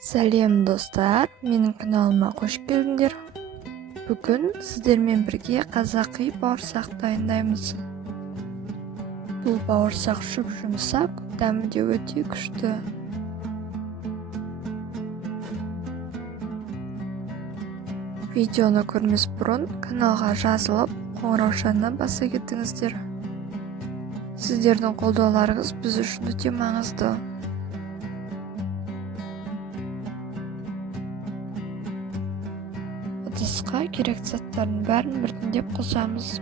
Сәлем достар, менің каналыма қош келдіңдер. Бүгін сіздермен бірге қазақи бауырсақ дайындаймыз. Бұл бауырсақ жұмсақ, дәмі де өте күшті. Видеоны көрмес бұрын каналға жазылып, қоңыраушаны баса кетіңіздер. Сіздердің қолдауларыңыз біз үшін өте маңызды. Ыдысқа керек заттардың бәрін біртіндеп қосамыз.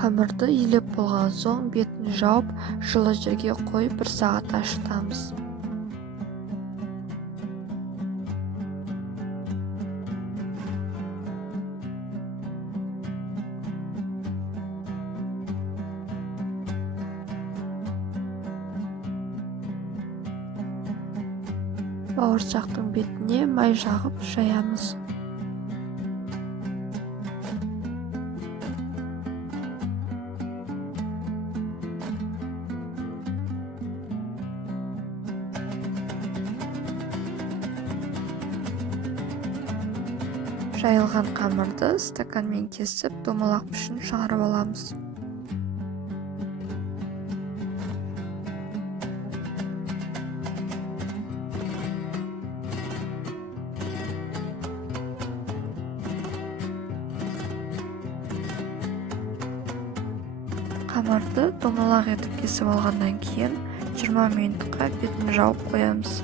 Қамырды илеп болған соң бетін жауып, жылы жерге қойып 1 сағат ашытамыз. Бауырсақтың бетіне май жағып жаямыз. Жайылған қамырды стаканмен кесіп, домалақ пішін шығарып аламыз. Қамырды домалақ етіп кесіп алғаннан кейін 20 минутқа бетін жауып қоямыз.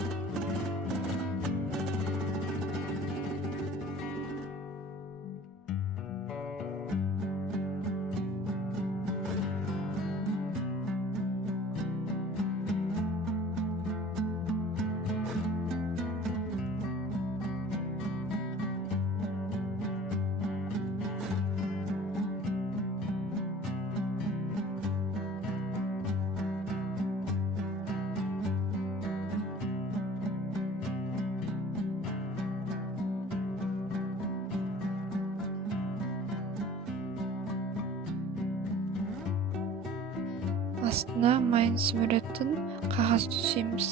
Астына майын сіміретін қағаз төсейміз.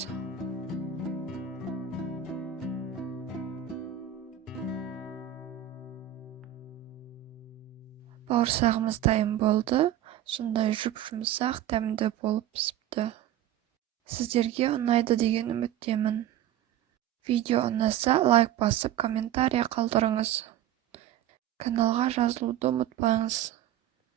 Бауырсағымыз дайын болды. Сондай жұмсақ, дәмді болып пісіпті. Сіздерге ұнайды деген үміттемін. Видео ұнаса, лайк басып, комментария қалдырыңыз. Каналға жазылуды ұмытпаңыз.